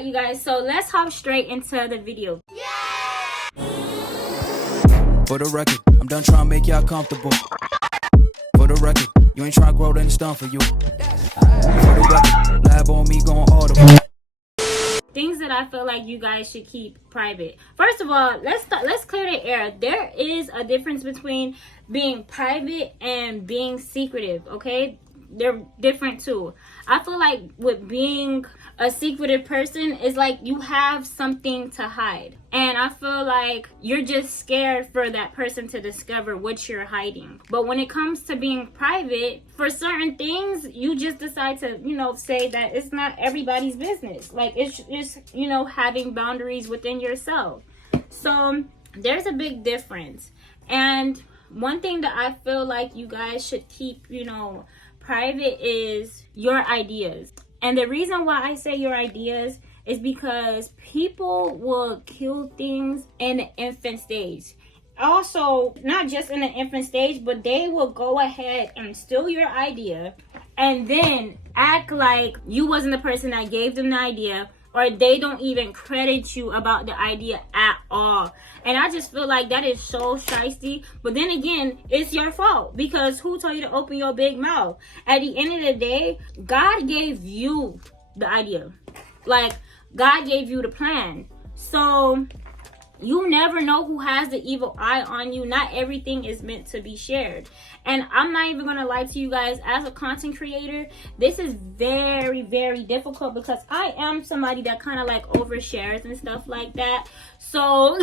right, you guys, so let's hop straight into the video. For the record, I'm done trying to make y'all comfortable. For the record, you ain't trying to grow, then it's done for you. For the record, lab on me going audible. Things that I feel like you guys should keep private. First of all, let's clear the air. There is a difference between being private and being secretive, okay? They're different too. I feel like with being a secretive person is like you have something to hide. And I feel like you're just scared for that person to discover what you're hiding. But when it comes to being private, for certain things, you just decide to, say that it's not everybody's business. Like it's just, having boundaries within yourself. So there's a big difference. And one thing that I feel like you guys should keep, private is your ideas. And the reason why I say your ideas is because people will kill things in the infant stage. Also, not just in the infant stage, but they will go ahead and steal your idea and then act like you wasn't the person that gave them the idea, or they don't even credit you about the idea at all. And I just feel like that is so shiesty. But then again, it's your fault, because who told you to open your big mouth? At the end of the day, God gave you the idea. Like, God gave you the plan. So you never know who has the evil eye on you. Not everything is meant to be shared. And I'm not even gonna lie to you guys, as a content creator, this is very, very difficult, because I am somebody that kind of like overshares and stuff like that. So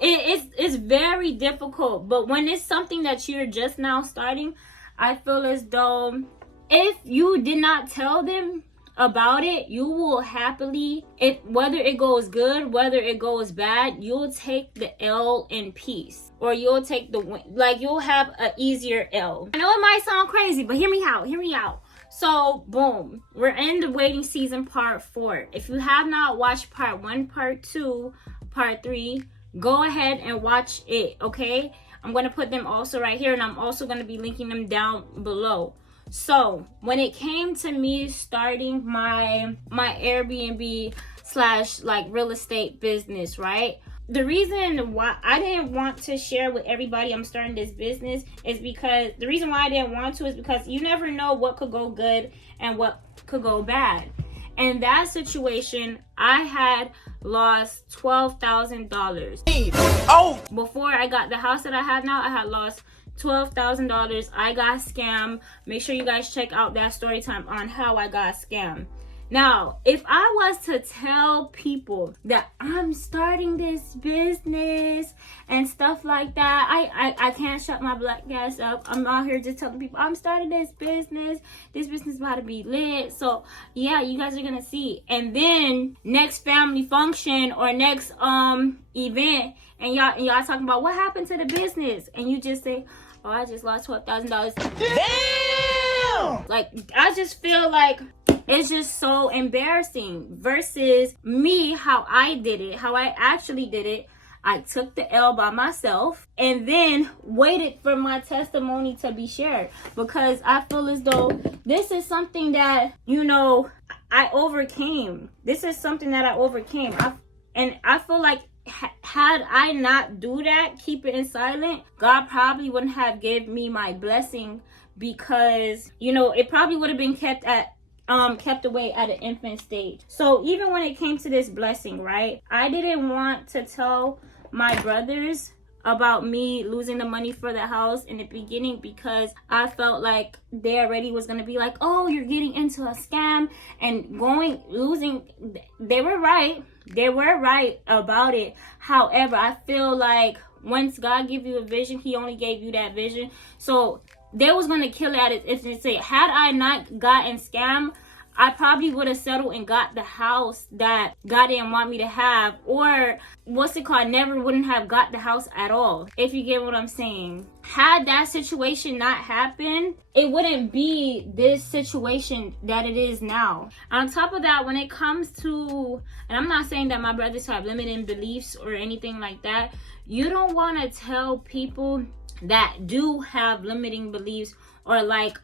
it's very difficult. But when it's something that you're just now starting, I feel as though if you did not tell them about it, you will happily, whether it goes good, whether it goes bad, you'll take the L in peace, or you'll take the win. Like, you'll have an easier L. I know it might sound crazy, but hear me out. So boom, we're in the waiting season part 4. If you have not watched part 1, part 2, part 3, go ahead and watch it, okay? I'm going to put them also right here, and I'm also going to be linking them down below. So when it came to me starting my Airbnb / like real estate business, right? The reason why I didn't want to share with everybody I'm starting this business is because the reason why I didn't want to is because you never know what could go good and what could go bad. In that situation, I had lost $12,000. Oh! Before I got the house that I have now, I had lost $12,000. I got scammed. Make sure you guys check out that story time on how I got scammed. Now, if I was to tell people that I'm starting this business and stuff like that, I can't shut my black ass up. I'm out here just telling people I'm starting this business. This business is about to be lit. So yeah, you guys are gonna see. And then next family function or next event, and y'all talking about what happened to the business, and you just say, oh, I just lost $12,000. Damn! Like, I just feel like it's just so embarrassing versus me, how I did it, how I actually did it. I took the L by myself and then waited for my testimony to be shared, because I feel as though this is something that, I overcame. This is something that I overcame. I feel like had I not do that, keep it in silent, God probably wouldn't have given me my blessing, because it probably would have been kept away at an infant stage. So even when it came to this blessing, right, I didn't want to tell my brothers about me losing the money for the house in the beginning, because I felt like they already was gonna be like, oh, you're getting into a scam and losing. They were right about it. However, I feel like once God give you a vision, he only gave you that vision. So they was gonna kill it at it. If they say, had I not gotten scammed, I probably would have settled and got the house that God didn't want me to have, or never wouldn't have got the house at all, if you get what I'm saying. Had that situation not happened, it wouldn't be this situation that it is now. On top of that, when it comes to, and I'm not saying that my brothers have limiting beliefs or anything like that, you don't want to tell people that do have limiting beliefs, or like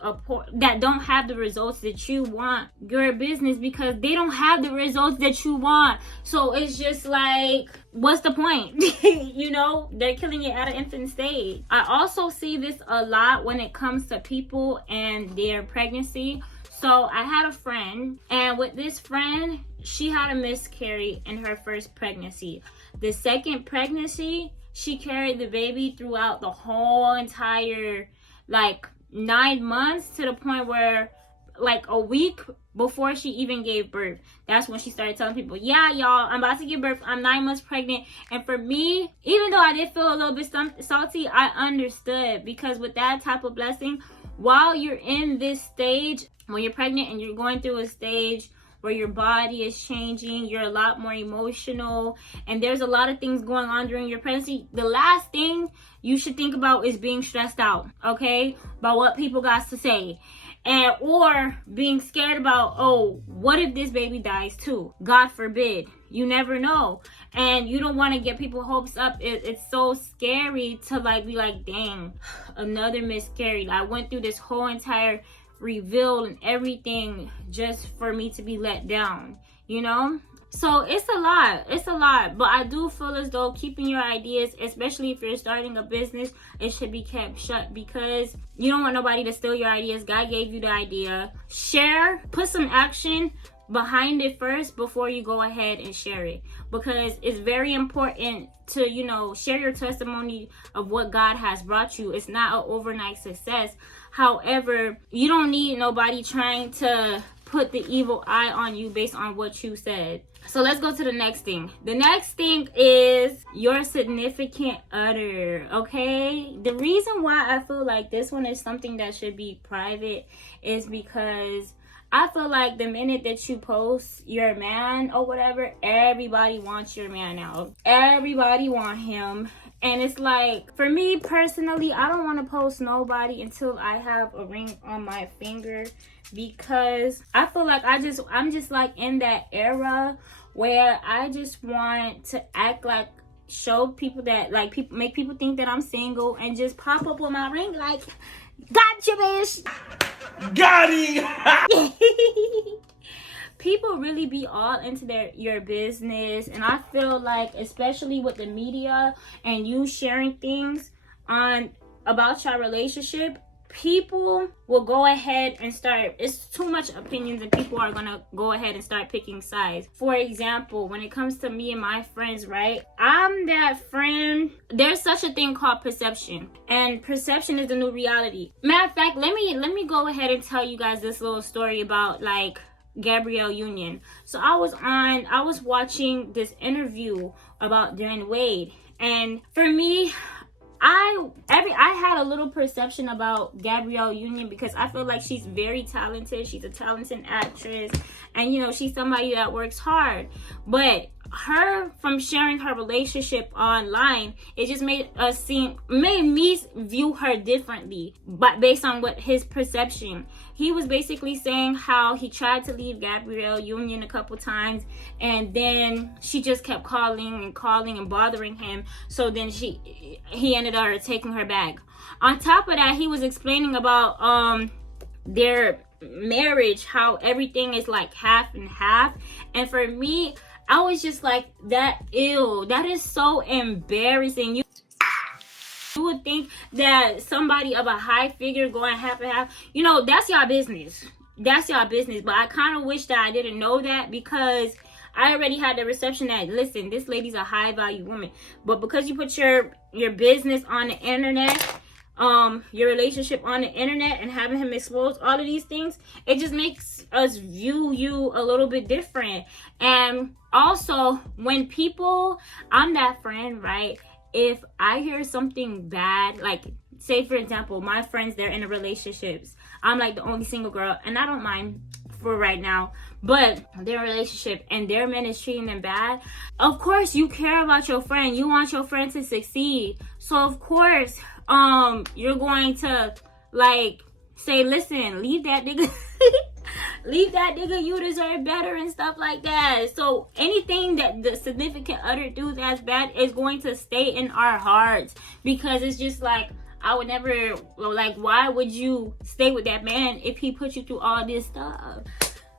that don't have the results that you want your business, because they don't have the results that you want. So it's just like, what's the point? You know, they're killing it at an infant stage. I also see this a lot when it comes to people and their pregnancy. So I had a friend, and with this friend, she had a miscarry in her first pregnancy. The second pregnancy, she carried the baby throughout the whole entire, like, 9 months, to the point where, like, a week before she even gave birth, that's when she started telling people, yeah, y'all, I'm about to give birth, I'm 9 months pregnant. And for me, even though I did feel a little bit salty, I understood, because with that type of blessing, while you're in this stage, when you're pregnant and you're going through a stage where your body is changing, you're a lot more emotional, and there's a lot of things going on during your pregnancy, the last thing you should think about is being stressed out, okay, about what people got to say, and or being scared about, oh, what if this baby dies too? God forbid. You never know, and you don't want to get people hopes up. It's so scary to like be like, dang, another miscarriage. I went through this whole entire reveal and everything just for me to be let down, you know? So it's a lot, but I do feel as though keeping your ideas, especially if you're starting a business, it should be kept shut, because you don't want nobody to steal your ideas. God gave you the idea. Share, put some action behind it first before you go ahead and share it, because it's very important to, you know, share your testimony of what God has brought you. It's not an overnight success. However, you don't need nobody trying to put the evil eye on you based on what you said. So let's go to the next thing. The next thing is your significant other, okay? The reason why I feel like this one is something that should be private is because I feel like the minute that you post your man or whatever, everybody wants your man now. Everybody want him. And it's like, for me personally, I don't want to post nobody until I have a ring on my finger, because I feel like I'm just like in that era where I just want to act like, show people that, like, people make people think that I'm single and just pop up with my ring like, gotcha, bitch. Got it. People really be all into your business, and I feel like, especially with the media and you sharing things about your relationship, people will go ahead and start, it's too much opinions, and people are gonna go ahead and start picking sides. For example, when it comes to me and my friends, right, I'm that friend. There's such a thing called perception, and perception is the new reality. Matter of fact, let me go ahead and tell you guys this little story about, like, Gabrielle Union. So I was watching this interview about Dwayne Wade, and for me, I had a little perception about Gabrielle Union, because I feel like she's very talented. She's a talented actress, and you know, she's somebody that works hard. But her, from sharing her relationship online, it just made me view her differently, but based on what his perception. He was basically saying how he tried to leave Gabrielle Union a couple times, and then she just kept calling and bothering him, so then he ended up taking her back. On top of that, he was explaining about their marriage, how everything is like half and half, and for me, I was just like, that is so embarrassing. You would think that somebody of a high figure going half and half, you know, that's your business. That's your business. But I kind of wish that I didn't know that, because I already had the reception that, listen, this lady's a high value woman. But because you put your business on the internet, your relationship on the internet, and having him expose all of these things, it just makes us view you a little bit different. And also, when people, I'm that friend, right? If I hear something bad, like, say for example, my friends, they're in a relationships, I'm like the only single girl, and I don't mind for right now, but their relationship and their man is treating them bad, of course you care about your friend. You want your friend to succeed, so of course you're going to, like, say, listen, leave that nigga. Leave that nigga, you deserve better, and stuff like that. So anything that the significant other do that's bad is going to stay in our hearts, because it's just like, I would never, like, why would you stay with that man if he put you through all this stuff?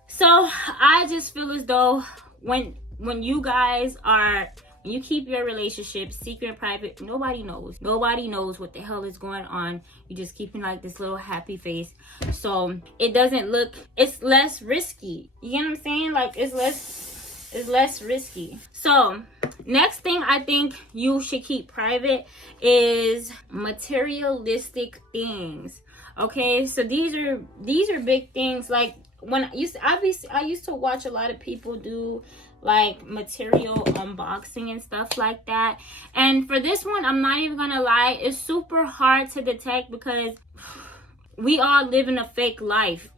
So I just feel as though when you guys are, when you keep your relationship secret and private, nobody knows what the hell is going on. You just keeping like this little happy face, so it doesn't look, it's less risky. You get what I'm saying? Like, it's less risky. So next thing I think you should keep private is materialistic things. Okay, so these are big things. Like, when I used to watch a lot of people do like material unboxing and stuff like that, and for this one, I'm not even gonna lie, it's super hard to detect because we all live in a fake life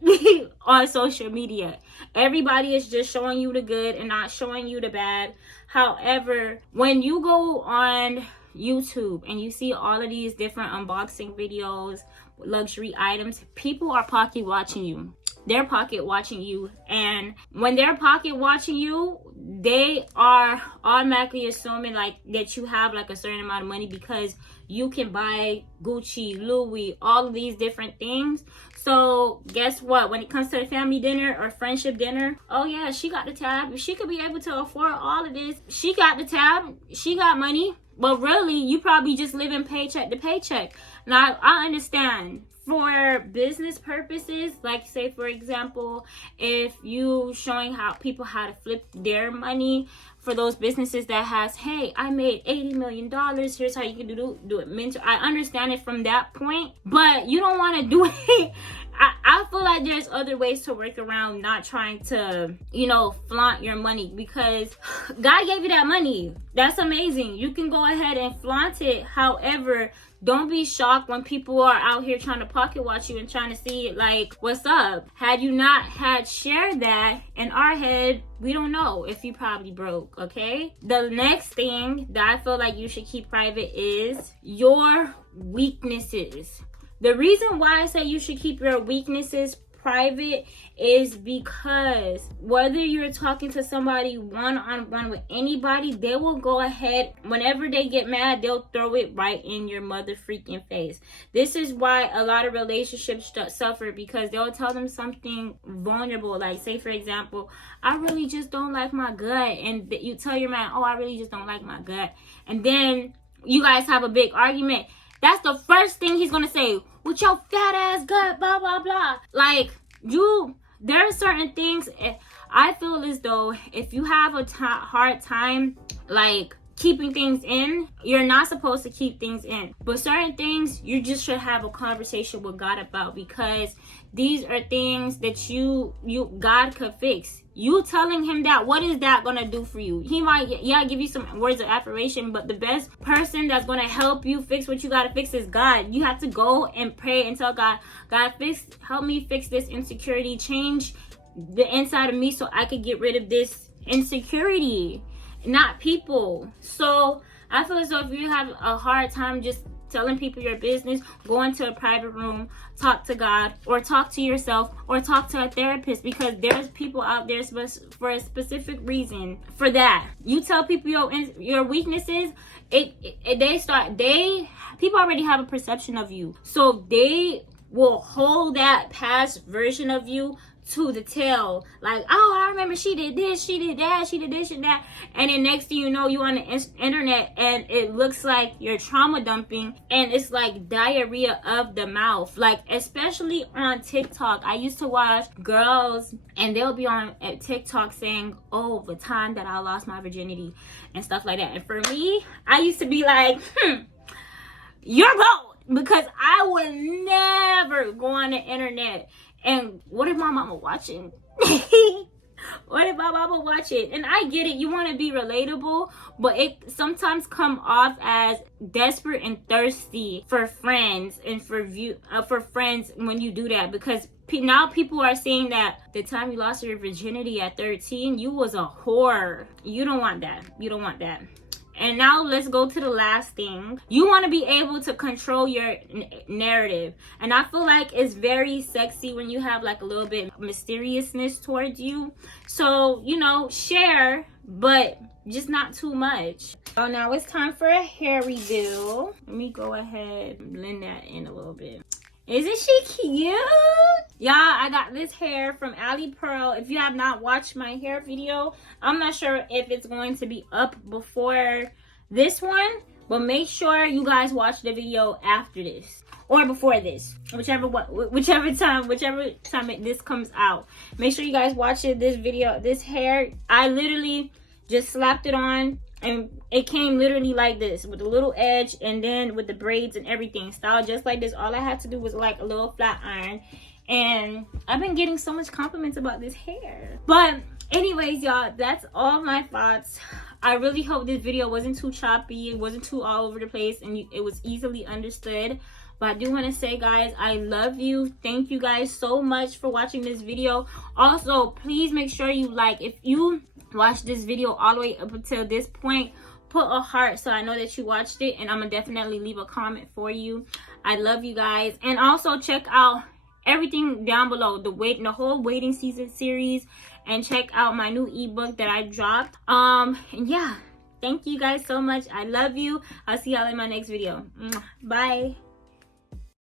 on social media. Everybody is just showing you the good and not showing you the bad. However, when you go on YouTube and you see all of these different unboxing videos, luxury items, people are pocket watching you. They're pocket watching you, and when they're pocket watching you, they are automatically assuming like that you have like a certain amount of money because you can buy Gucci, Louis, all of these different things. So guess what? When it comes to the family dinner or friendship dinner, oh yeah, she got the tab. If she could be able to afford all of this, she got the tab. She got money. But really, you probably just living paycheck to paycheck. Now, I understand. For business purposes, like say for example, if you showing how people how to flip their money, for those businesses that has, hey, I made $80 million, here's how you can do it mentor, I understand it from that point, but you don't want to do it. I feel like there's other ways to work around not trying to, you know, flaunt your money, because God gave you that money. That's amazing. You can go ahead and flaunt it. However, don't be shocked when people are out here trying to pocket watch you and trying to see like, what's up? Had you not had shared that, in our head, we don't know if you probably broke, okay? The next thing that I feel like you should keep private is your weaknesses. The reason why I say you should keep your weaknesses private is because whether you're talking to somebody one-on-one with anybody, they will go ahead, whenever they get mad, they'll throw it right in your mother freaking face. This is why a lot of relationships suffer, because they'll tell them something vulnerable, like say for example, I really just don't like my gut, and you tell your man, oh, I really just don't like my gut, and then you guys have a big argument. That's the first thing he's gonna say, with your fat ass gut, blah blah blah. Like, there are certain things, I feel as though if you have a hard time like keeping things in, you're not supposed to keep things in. But certain things you just should have a conversation with God about, because these are things that God could fix. You telling him that, what is that gonna do for you? He might, yeah, give you some words of affirmation, but the best person that's gonna help you fix what you gotta fix is God. You have to go and pray and tell God, help me fix this insecurity, change the inside of me so I could get rid of this insecurity, not people. So I feel as though if you have a hard time just telling people your business, go into a private room, talk to God, or talk to yourself, or talk to a therapist, because there's people out there for a specific reason for that. You tell people your weaknesses, people already have a perception of you, so they will hold that past version of you to the tail, like, oh, I remember she did this, she did that, she did this and that, and then next thing you know, you on the internet and it looks like you're trauma dumping, and it's like diarrhea of the mouth. Like, especially on TikTok, I used to watch girls and they'll be on TikTok saying, oh, the time that I lost my virginity and stuff like that. And for me, I used to be like, you're bold, because I would never go on the internet. And what if my mama watching? What if my mama watching? And I get it, you want to be relatable, but it sometimes come off as desperate and thirsty for friends and for friends when you do that, because now people are saying that the time you lost your virginity at 13, you was a whore. You don't want that. You don't want that. And now let's go to the last thing. You want to be able to control your narrative. And I feel like it's very sexy when you have like a little bit of mysteriousness towards you. So, you know, share, but just not too much. So now it's time for a hair reveal. Let me go ahead and blend that in a little bit. Isn't she cute? Y'all, I got this hair from Ali Pearl. If you have not watched my hair video, I'm not sure if it's going to be up before this one, but make sure you guys watch the video after this or before this, whichever time this comes out. Make sure you guys watch it. This video, this hair, I literally just slapped it on, and it came literally like this with a little edge, and then with the braids and everything styled just like this. All I had to do was like a little flat iron, and I've been getting so much compliments about this hair. But anyways, y'all, that's all my thoughts. I really hope this video wasn't too choppy, it wasn't too all over the place, and it was easily understood. But I do want to say, guys, I love you. Thank you guys so much for watching this video. Also, please make sure you like. If you watched this video all the way up until this point, put a heart so I know that you watched it, and I'm gonna definitely leave a comment for you. I love you guys. And also check out everything down below, the whole waiting season series, and check out my new ebook that I dropped. And yeah, thank you guys so much. I love you. I'll see y'all in my next video. Bye.